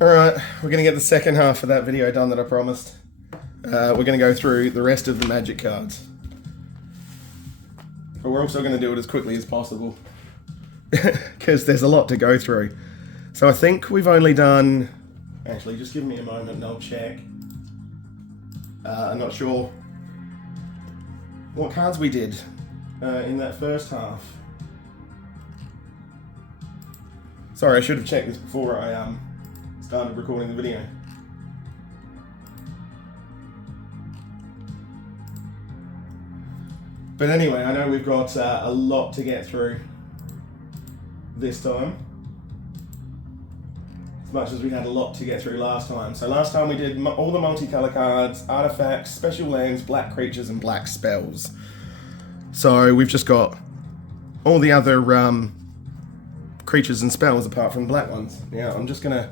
Alright, we're going to get the second half of that video done that I promised. We're going to go through the rest of the Magic cards. But we're also going to do it as quickly as possible. Because there's a lot to go through. So I think we've only done... Actually, just give me a moment and I'll check. I'm not sure what cards we did in that first half. Sorry, I should have checked this before I started recording the video. But anyway, I know we've got a lot to get through this time. As much as we had a lot to get through last time. So last time we did all the multicolour cards, artifacts, special lands, black creatures and black spells. So we've just got all the other creatures and spells apart from black ones. Yeah, I'm just going to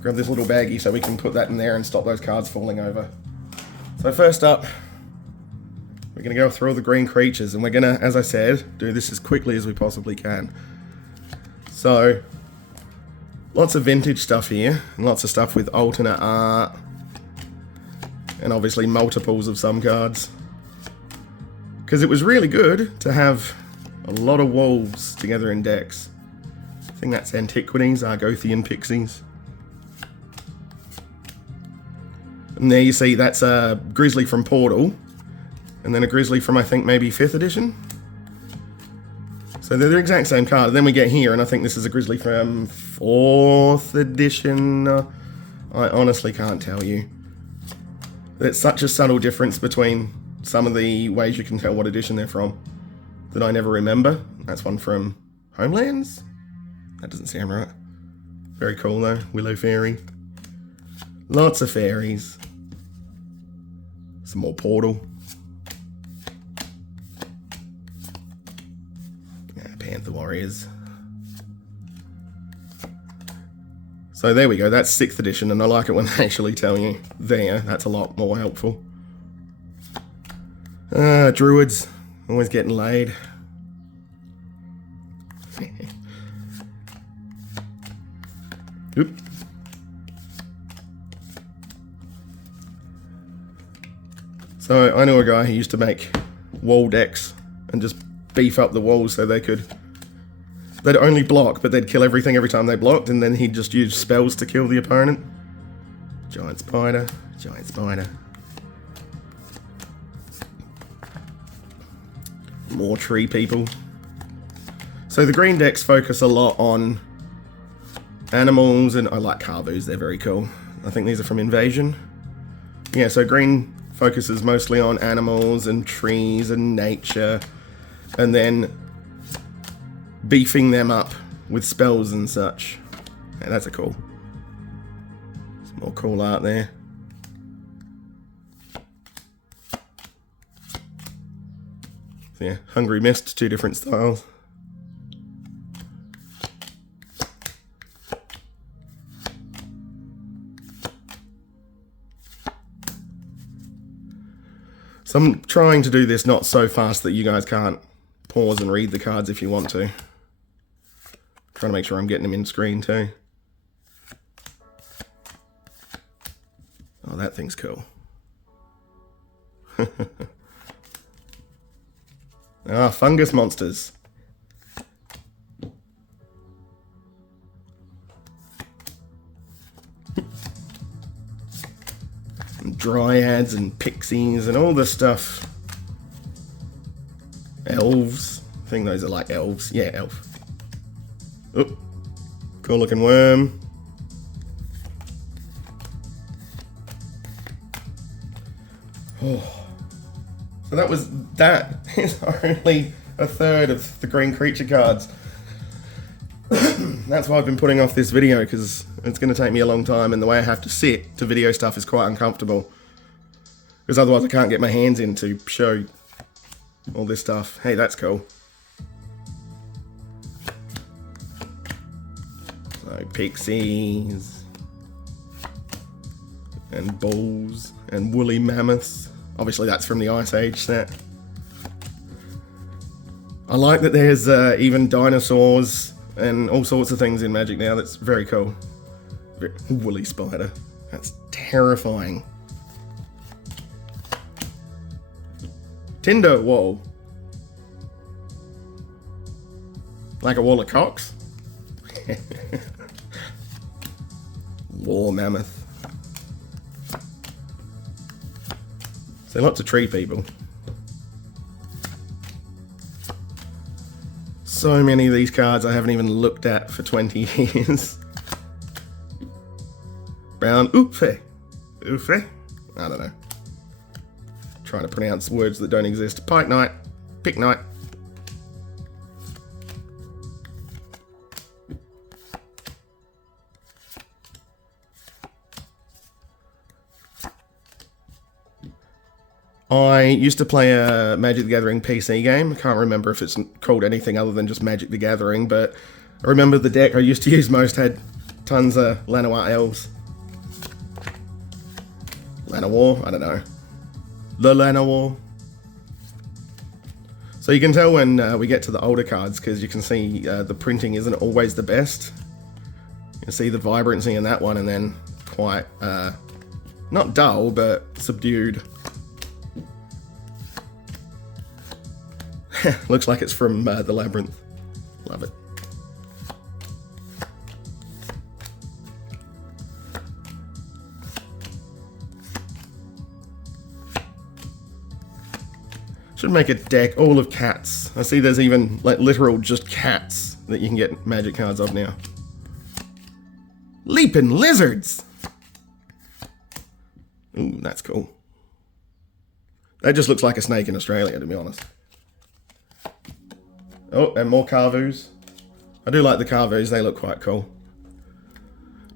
grab this little baggie so we can put that in there and stop those cards falling over. So first up, we're going to go through all the green creatures, and we're going to, as I said, do this as quickly as we possibly can. So, lots of vintage stuff here, and lots of stuff with alternate art, and obviously multiples of some cards. Because it was really good to have a lot of wolves together in decks. I think that's Antiquities, Argothian Pixies. And there you see that's a Grizzly from Portal, and then a Grizzly from, I think, maybe 5th edition. So they're the exact same card. And then we get here, and I think this is a Grizzly from 4th edition. I honestly can't tell you. There's such a subtle difference between some of the ways you can tell what edition they're from that I never remember. That's one from Homelands? That doesn't sound right. Very cool though. Willow Fairy. Lots of fairies. Some more Portal. Panther Warriors. So there we go, that's 6th edition, and I like it when they actually tell you there. That's a lot more helpful. Druids, always getting laid. Oop. So I know a guy who used to make wall decks and just beef up the walls so they'd only block, but they'd kill everything every time they blocked, and then he'd just use spells to kill the opponent. Giant spider, giant spider. More tree people. So the green decks focus a lot on animals, and I like Carvus, they're very cool. I think these are from Invasion. Yeah, so green focuses mostly on animals and trees and nature, and then beefing them up with spells and such. Yeah, that's a cool. Some more cool art there. So yeah, Hungry Mist, 2 different styles. So I'm trying to do this not so fast that you guys can't pause and read the cards if you want to. Trying to make sure I'm getting them in screen too. Oh, that thing's cool. Fungus monsters. And dryads and pixies and all this stuff. Elves. I think those are like elves. Yeah, elf. Oop. Cool looking worm. Oh. So that is only a third of the green creature cards. That's why I've been putting off this video, because it's going to take me a long time, and the way I have to sit to video stuff is quite uncomfortable. Because otherwise I can't get my hands in to show all this stuff. Hey, that's cool. So, pixies. And bulls. And woolly mammoths. Obviously that's from the Ice Age set. I like that there's even dinosaurs and all sorts of things in Magic now. That's very cool. Woolly spider. That's terrifying. Tinder wall. Like a wall of cocks? War mammoth. So lots of tree people. So many of these cards I haven't even looked at for 20 years. Brown Oophe. Oophe? I don't know. Trying to pronounce words that don't exist. Pike Knight. Pick Knight. I used to play a Magic the Gathering PC game. I can't remember if it's called anything other than just Magic the Gathering, but I remember the deck I used to use most had tons of Llanowar elves. Llanowar? I don't know. The Llanowar. So you can tell when we get to the older cards, because you can see the printing isn't always the best. You see the vibrancy in that one, and then quite, not dull, but subdued. Looks like it's from the Labyrinth. Love it. Should make a deck all of cats. I see there's even like literal just cats that you can get magic cards of now. Leaping lizards! Ooh, that's cool. That just looks like a snake in Australia, to be honest. Oh, and more Carvus. I do like the Carvus, they look quite cool.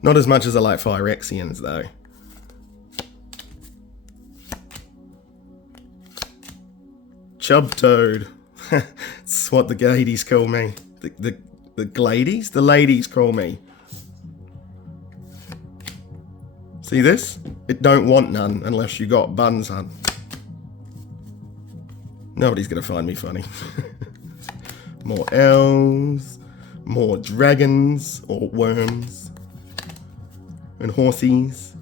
Not as much as I like Phyrexians, though. Chubtoad. That's what the Gladies call me. The Gladies? The ladies call me. See this? It don't want none unless you got buns, hun. Nobody's gonna find me funny. More elves, more dragons or worms, and horsies.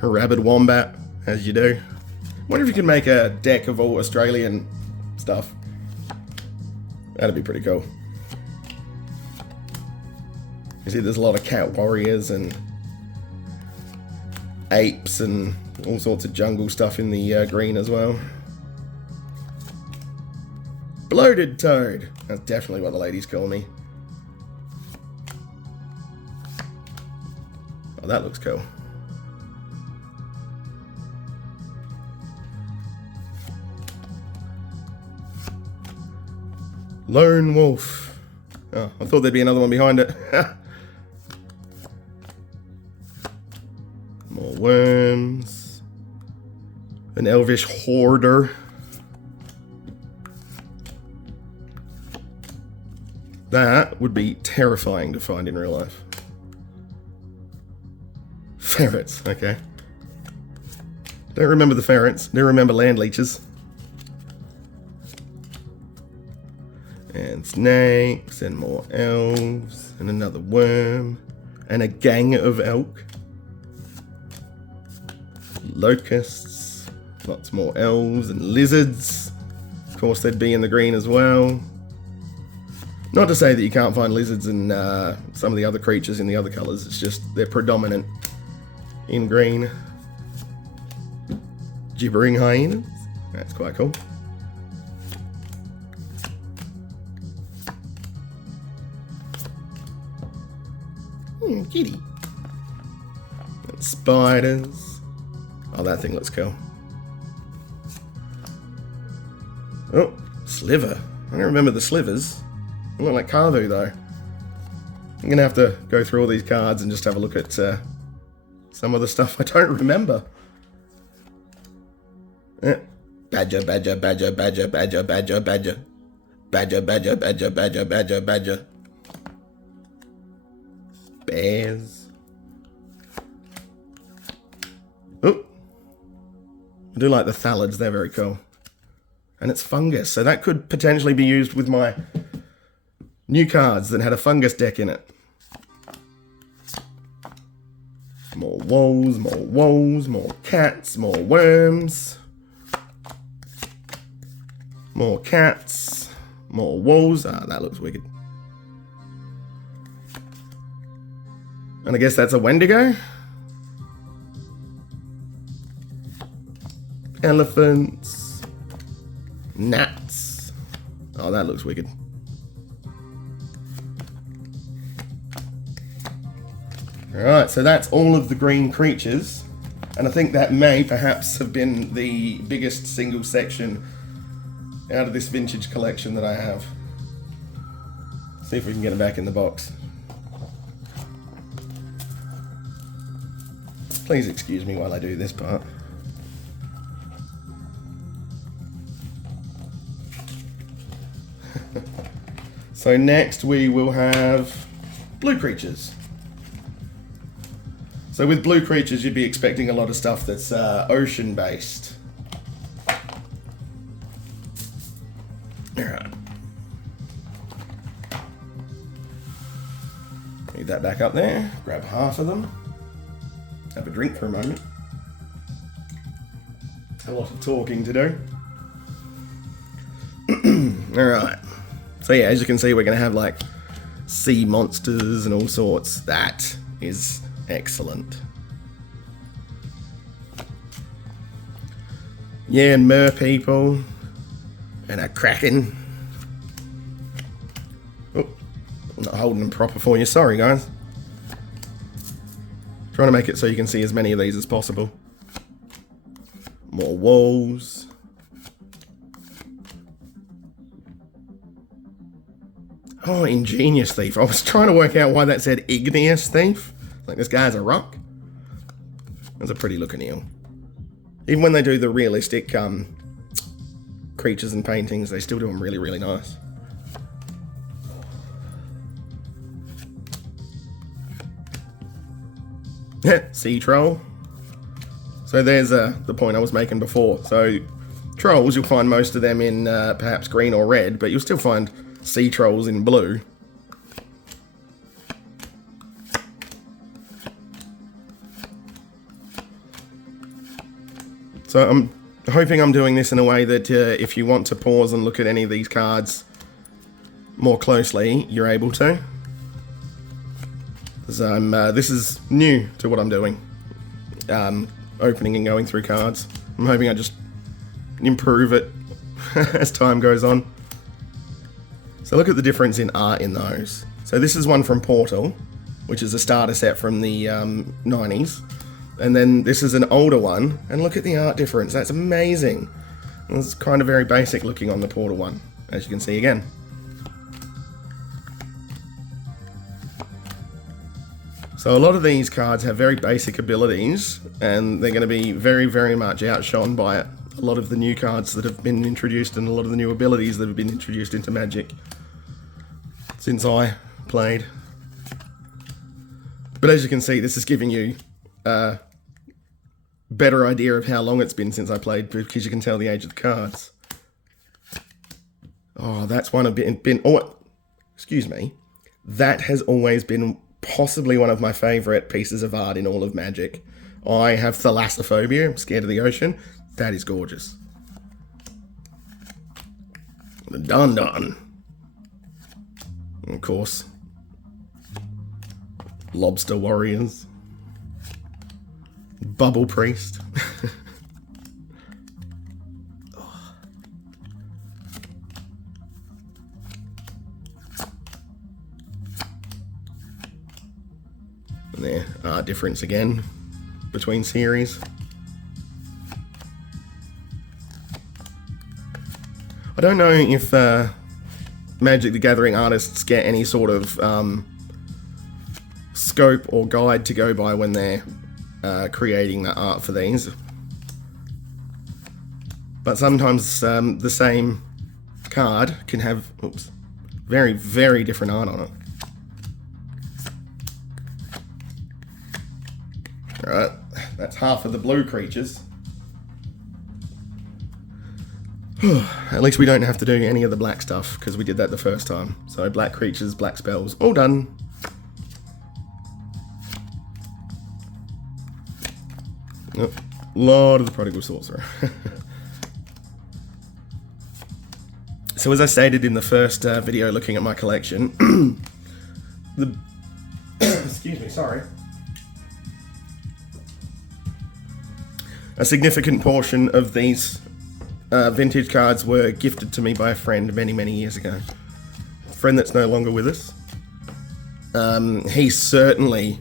A rabid wombat, as you do. Wonder if you could make a deck of all Australian stuff. That'd be pretty cool. You see there's a lot of cat warriors and apes and all sorts of jungle stuff in the green as well. Bloated toad. That's definitely what the ladies call me. Oh, that looks cool. Lone wolf. Oh, I thought there'd be another one behind it. More worms. An elvish hoarder. That would be terrifying to find in real life. Ferrets, okay. Don't remember the ferrets. Don't remember land leeches. And snakes, and more elves, and another worm, and a gang of elk. Locusts, lots more elves and lizards. Of course, they'd be in the green as well. Not to say that you can't find lizards and some of the other creatures in the other colours, it's just they're predominant in green. Gibbering hyenas, that's quite cool. Kitty. And spiders. Oh, that thing looks cool. Oh, sliver. I don't remember the slivers. They look like Carvu, though. I'm gonna have to go through all these cards and just have a look at some of the stuff I don't remember. Badger, badger, badger, badger, badger, badger, badger. Badger, badger, badger, badger, badger, badger. Bears. Oh, I do like the thalids, they're very cool. And it's fungus, so that could potentially be used with my New cards that had a fungus deck in it. More wolves, more cats, more worms. More cats, more wolves. Ah, that looks wicked. And I guess that's a Wendigo. Elephants. Gnats. Oh, that looks wicked. Alright, so that's all of the green creatures. And I think that may perhaps have been the biggest single section out of this vintage collection that I have. See if we can get it back in the box. Please excuse me while I do this part. So next we will have blue creatures. So with blue creatures you'd be expecting a lot of stuff that's ocean based. Alright. Leave that back up there. Grab half of them. Have a drink for a moment. A lot of talking to do. Alright. So yeah, as you can see, we're going to have like sea monsters and all sorts. That is excellent. Yeah, and mer people. And a kraken. Oh, I'm not holding them proper for you. Sorry, guys. Trying to make it so you can see as many of these as possible. More wolves. Oh, ingenious thief. I was trying to work out why that said igneous thief. Like this guy's a rock. That's a pretty looking eel. Even when they do the realistic creatures and paintings, they still do them really, really nice. Sea troll. So there's the point I was making before. So trolls, you'll find most of them in perhaps green or red, but you'll still find sea trolls in blue. So I'm hoping I'm doing this in a way that if you want to pause and look at any of these cards more closely, you're able to. So this is new to what I'm doing. Opening and going through cards. I'm hoping I just improve it as time goes on. So look at the difference in art in those. So this is one from Portal, which is a starter set from the 90s. And then this is an older one, and look at the art difference. That's amazing. It's kind of very basic looking on the Portal one, as you can see again. So a lot of these cards have very basic abilities, and they're going to be very, very much outshone by a lot of the new cards that have been introduced and a lot of the new abilities that have been introduced into Magic since I played. But as you can see, this is giving you a better idea of how long it's been since I played, because you can tell the age of the cards. Oh, that's one of excuse me. That has always been possibly one of my favourite pieces of art in all of Magic. I have thalassophobia, I'm scared of the ocean. That is gorgeous. The Dun-Dun. And of course, Lobster Warriors. Bubble Priest. Oh. And there, art difference again between series. I don't know if Magic the Gathering artists get any sort of scope or guide to go by when they're creating the art for these. But sometimes the same card can have very, very different art on it. Alright, that's half of the blue creatures. At least we don't have to do any of the black stuff, because we did that the first time. So black creatures, black spells, all done. Oh, Lord of the Prodigal Sorcerer. So as I stated in the first video looking at my collection, excuse me, sorry. A significant portion of these vintage cards were gifted to me by a friend many, many years ago. A friend that's no longer with us. He certainly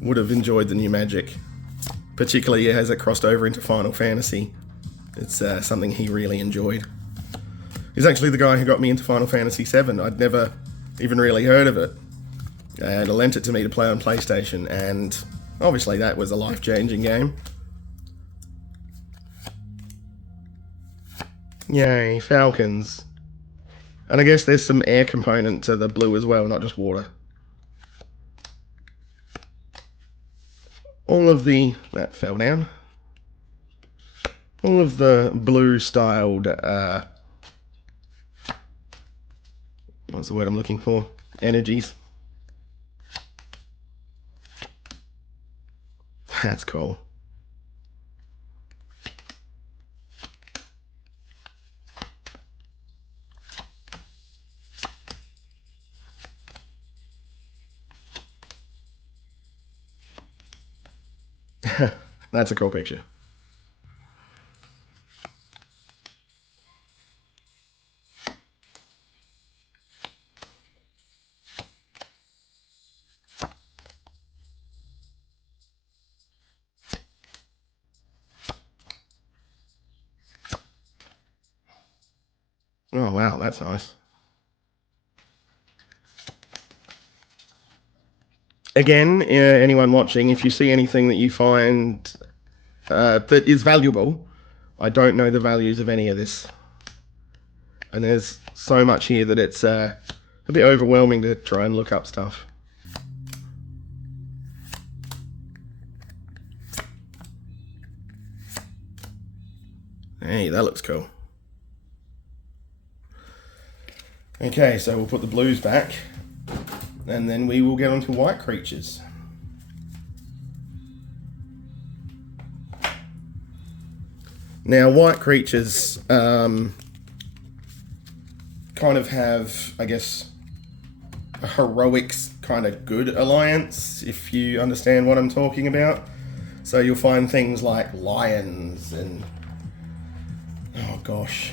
would have enjoyed the new Magic, particularly as it crossed over into Final Fantasy. It's something he really enjoyed. He's actually the guy who got me into Final Fantasy VII. I'd never even really heard of it. And lent it to me to play on PlayStation, and obviously that was a life-changing game. Yay, Falcons. And I guess there's some air component to the blue as well, not just water. All of the... that fell down. All of the blue-styled... what's the word I'm looking for? Energies. That's cool. That's a cool picture. Oh wow, that's nice. Again, anyone watching, if you see anything that you find that is valuable, I don't know the values of any of this. And there's so much here that it's a bit overwhelming to try and look up stuff. Hey, that looks cool. Okay, so we'll put the blues back, and then we will get on to white creatures. Now, white creatures kind of have, I guess, a heroics kind of good alliance, if you understand what I'm talking about. So you'll find things like lions and, oh gosh,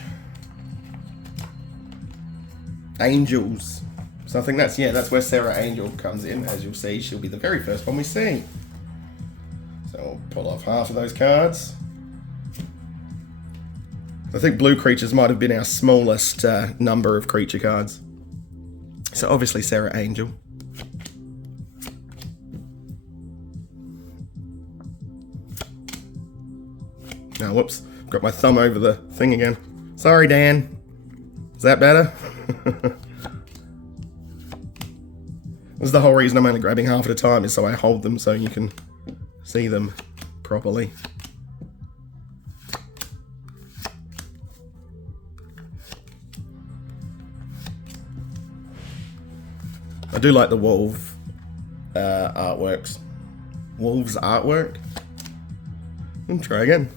angels. So I think that's where Serra Angel comes in. As you'll see, she'll be the very first one we see. So we'll pull off half of those cards. I think blue creatures might have been our smallest number of creature cards. So obviously Serra Angel. Oh, whoops. Got my thumb over the thing again. Sorry, Dan. Is that better? That's the whole reason I'm only grabbing half at a time, is so I hold them so you can see them properly. I do like the wolf artworks. Wolves artwork? Try again.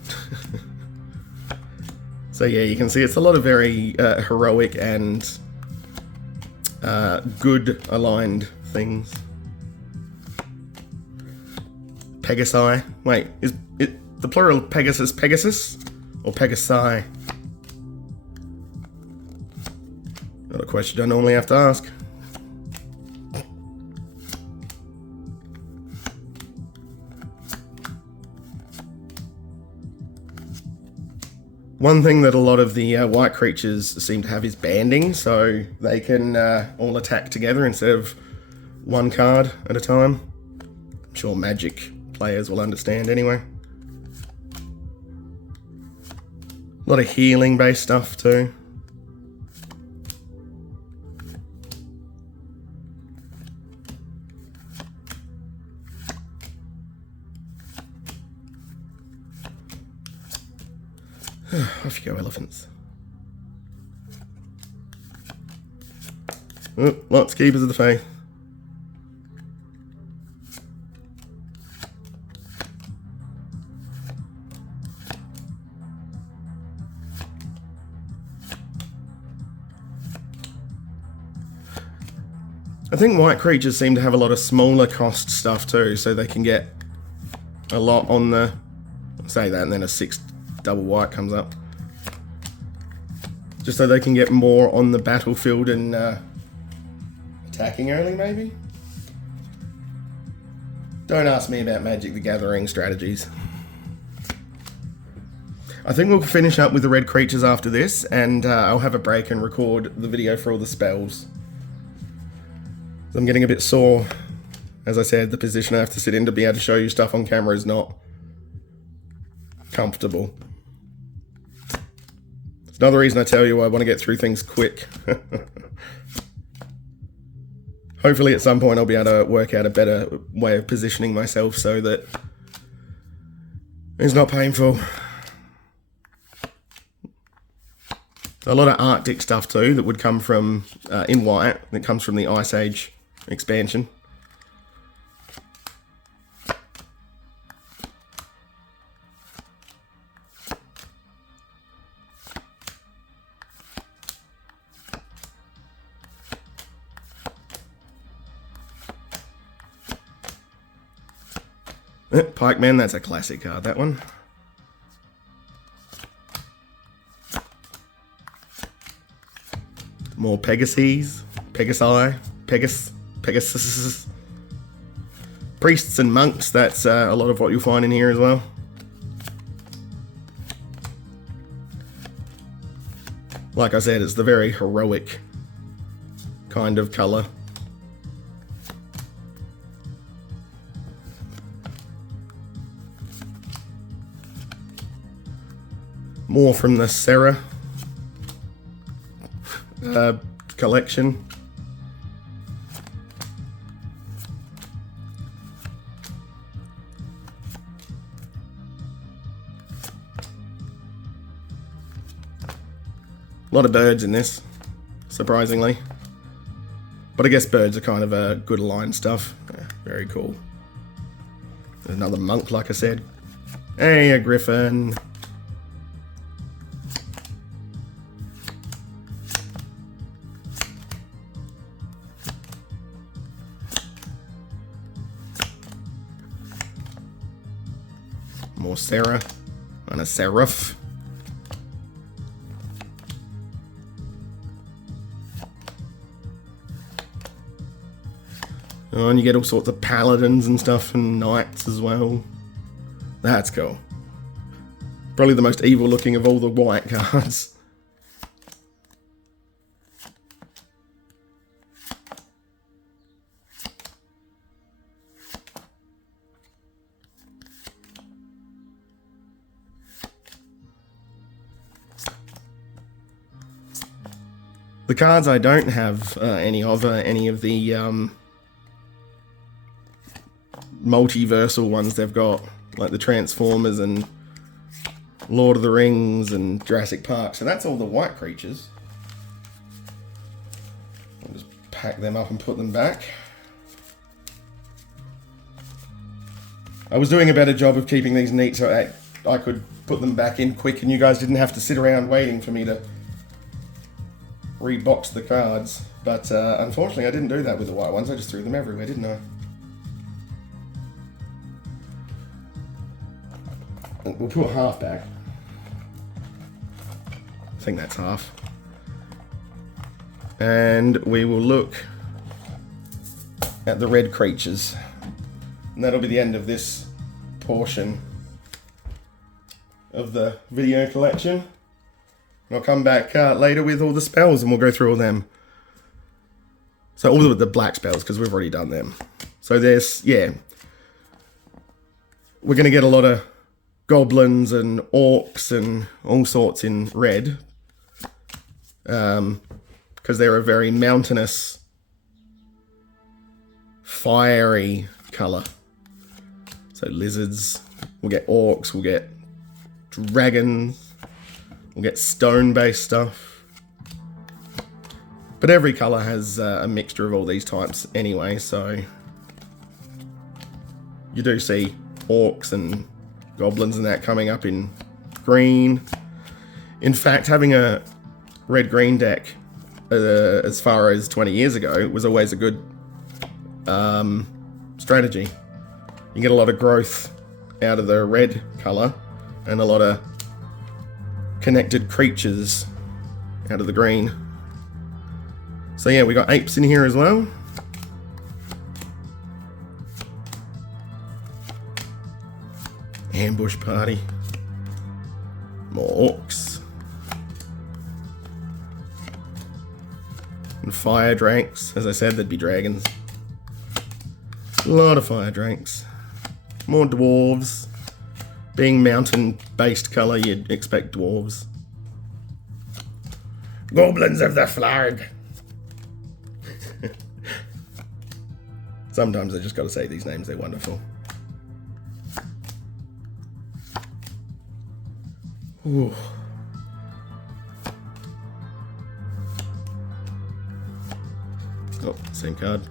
So yeah, you can see it's a lot of very heroic and good aligned things. Pegasi. Wait, is it the plural Pegasus Pegasus? Or Pegasi? Not a question I normally have to ask. One thing that a lot of the white creatures seem to have is banding, so they can all attack together instead of one card at a time. I'm sure Magic players will understand anyway. A lot of healing based stuff too. Off you go, elephants. Oh, lots of keepers of the faith. I think white creatures seem to have a lot of smaller cost stuff too, so they can get a lot on the... Say that, and then a 6 double white comes up. Just so they can get more on the battlefield and attacking early, maybe? Don't ask me about Magic the Gathering strategies. I think we'll finish up with the red creatures after this, and I'll have a break and record the video for all the spells. I'm getting a bit sore. As I said, the position I have to sit in to be able to show you stuff on camera is not comfortable. It's another reason I tell you I want to get through things quick. Hopefully at some point I'll be able to work out a better way of positioning myself so that it's not painful. A lot of Arctic stuff too that would come from, in white, that comes from the Ice Age expansion. Pikeman, that's a classic card, that one. More Pegasus, Pegasus. Priests and monks, that's a lot of what you'll find in here as well. Like I said, it's the very heroic kind of colour. More from the Serra collection. A lot of birds in this, surprisingly. But I guess birds are kind of a good aligned stuff. Yeah, very cool. There's another monk, like I said. Hey, a griffin. More Serra and a Seraph. Oh, and you get all sorts of paladins and stuff and knights as well. That's cool. Probably the most evil looking of all the white cards. The cards I don't have any of are any of the multiversal ones they've got, like the Transformers and Lord of the Rings and Jurassic Park. So that's all the white creatures. I'll just pack them up and put them back. I was doing a better job of keeping these neat so I could put them back in quick and you guys didn't have to sit around waiting for me to rebox the cards. But unfortunately I didn't do that with the white ones. I just threw them everywhere, didn't I? We'll put half back. I think that's half. And we will look at the red creatures. And that'll be the end of this portion of the video collection. And I'll come back later with all the spells and we'll go through all them. So all the black spells, because we've already done them. So there's, yeah. We're going to get a lot of goblins and orcs and all sorts in red. Because they're a very mountainous, fiery colour. So lizards, we'll get orcs, we'll get dragons. We'll get stone-based stuff. But every colour has a mixture of all these types anyway, so... You do see orcs and goblins and that coming up in green. In fact, having a red-green deck as far as 20 years ago was always a good strategy. You get a lot of growth out of the red colour and a lot of connected creatures out of the green. So yeah, we got apes in here as well. Ambush party. More orcs. And fire drakes. As I said, there'd be dragons. A lot of fire drakes. More dwarves. Being mountain-based colour, you'd expect dwarves. Goblins of the flag. Sometimes I just gotta say these names, they're wonderful. Ooh. Oh, same card.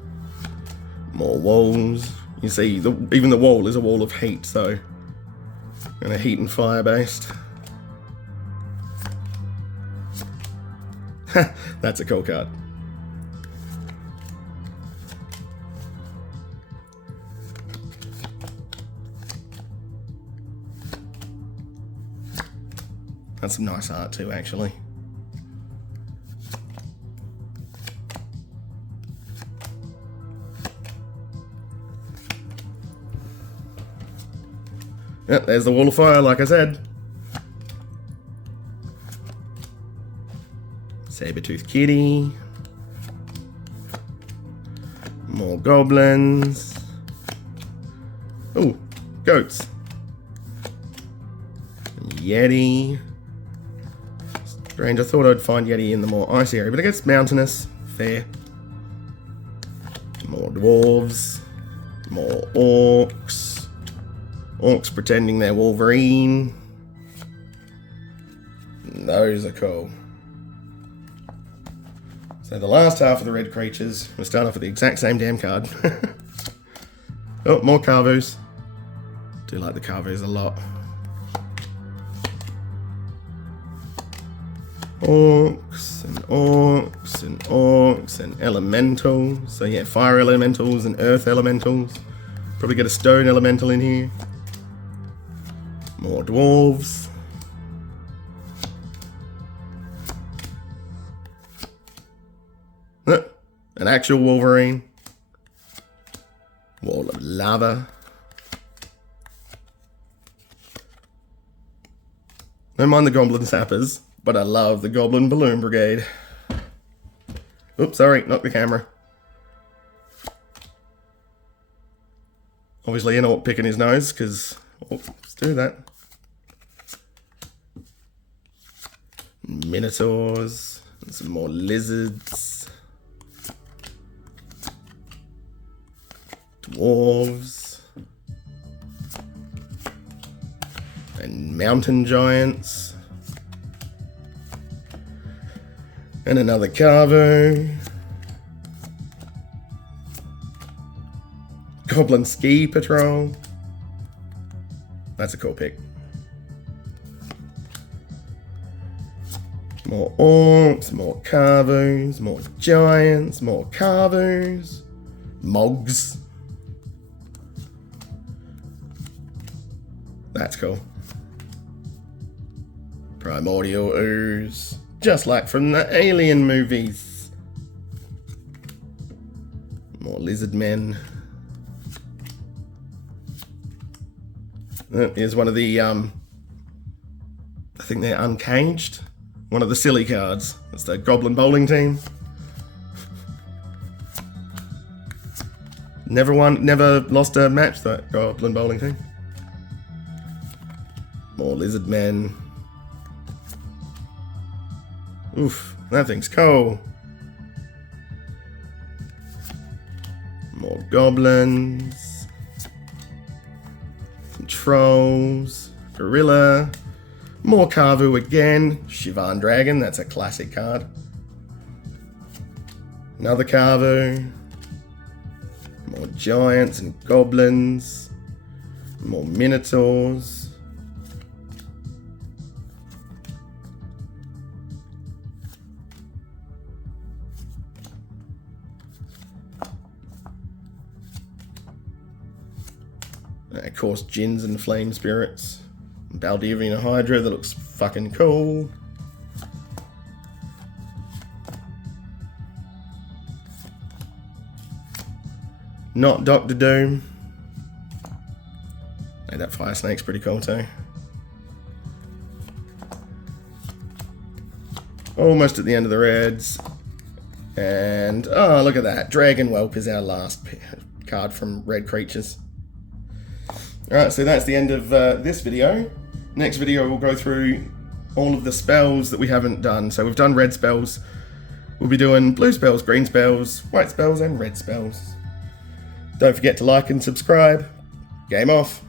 More walls. You see, even the wall is a wall of heat, so... And a heat and fire based. That's a cool card. That's some nice art too, actually. Yep, there's the wall of fire, like I said. Saber-tooth kitty. More goblins. Ooh, goats. Yeti. Strange, I thought I'd find Yeti in the more icy area, but I guess mountainous. Fair. More dwarves. More orcs. Orcs pretending they're Wolverine. Those are cool. So the last half of the red creatures, we'll start off with the exact same damn card. Oh, more Carvus. Do like the Carvus a lot. Orcs and orcs and orcs and elementals. So yeah, fire elementals and earth elementals. Probably get a stone elemental in here. More dwarves. An actual Wolverine. Wall of lava. Don't mind the goblin sappers, but I love the Goblin Balloon Brigade. Oops, sorry, knocked the camera. Obviously, you know what, picking his nose, because... Oh, let's do that. Minotaurs. And some more lizards. Dwarves. And mountain giants. And another Carvo. Goblin Ski Patrol. That's a cool pick. More orcs, more Carvos, more giants, more Carvos. Mogs. That's cool. Primordial ooze. Just like from the Alien movies. More lizard men. Here's one of the, I think they're uncaged. One of the silly cards. It's the Goblin Bowling Team. Never lost a match, that Goblin Bowling Team. More lizard men. Oof, that thing's cool. More goblins. Some trolls. Gorilla. More Kavu again. Shivan Dragon, that's a classic card. Another Kavu. More Giants and Goblins. More Minotaurs. Of course, Djinns and Flame Spirits. Baldevian Hydra, that looks fucking cool. Not Doctor Doom. Hey, that Fire Snake's pretty cool too. Almost at the end of the reds. And, oh, look at that. Dragon Whelp is our last card from Red Creatures. Alright, so that's the end of this video. Next video we'll go through all of the spells that we haven't done. So we've done red spells. We'll be doing blue spells, green spells, white spells, and red spells. Don't forget to like and subscribe. Game off.